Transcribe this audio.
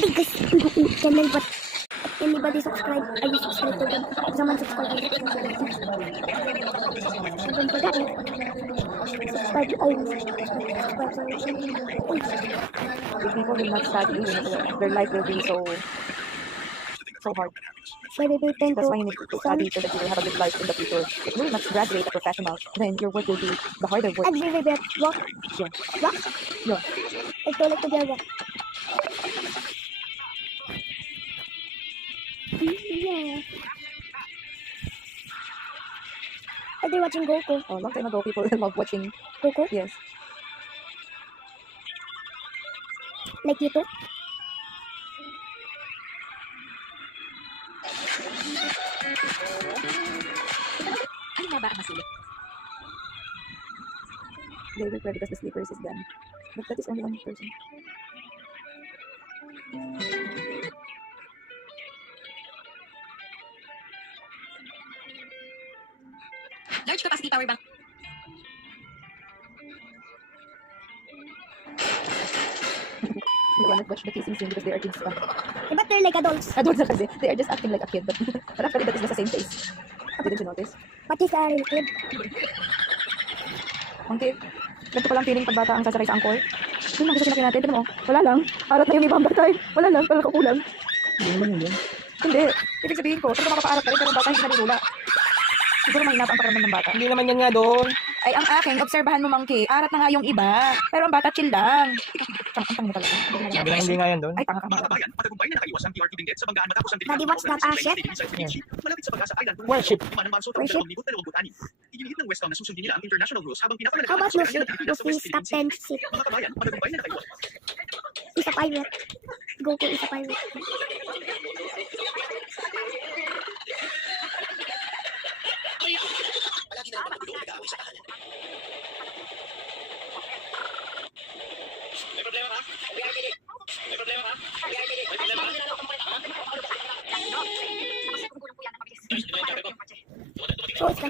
Hey guys, channel but anybody subscribe, I will subscribe to them. If someone subscribe, I will subscribe to them. And don't forget to subscribe to all. Subscribe to If people will not study, their life will be so hard. why they tend That's to why you need to study so that you will have a good life in the future. If you will not graduate a professional, then your work will be the harder work. and really bad walk. Yeah. Walk? Yeah. I told it to be a walk. Yeah. Are they watching Goku? A long time ago, people love watching. Goku? Yes. Like you too? Ano nga ba ang masilip? They will cry because the slippers is gone. But that is only one person. Large capacity power bank. You cannot watch the kissing scene because they are kids. But they're like adults. Adults na kasi. They are just acting like a kid. But actually, that is just the same face. Didn't you notice? What is a real kid? Okay. Ganito palang feeling pag bata ang sasakay sa angkor. Yun lang gusto sinakay natin. Tignan mo. Wala lang. Arat na yung ibang batay. Wala lang. Wala kakulang. Hindi naman yun. Hindi. Ibig sabihin ko, siguro makapaarat ka rin pero ang bata hindi nalilula. Siguro mahina pa ang pakiramdam ng bata. Hindi naman yan nga doon. Ay, ang akin, obserbahan mo, Monkey. Arat na nga yung iba. Pero ang bata, chill lang. Ang tanga mo talaga. Sabi na hindi nga yan doon. Ay, tanga ka Mga mga. kabayan, matagumpay na nakaiwas ang PRP Benguet sa banggaan matapos ang Daddy, what's that, Ashet? Malapit sa Pag-asa Island. Worship. Manang Marso Worship? 2026. Iginihit ng Westcom na susundin nila ang international rules habang How pinapanalagyan about ang Lucy? soberanya ng Pilipinas sa West Lucy's Philippine Captain Sea. Ship. Mga kabayan, matagumpay na nakaiwas. He's a pirate. Goku is a pirate. So it's like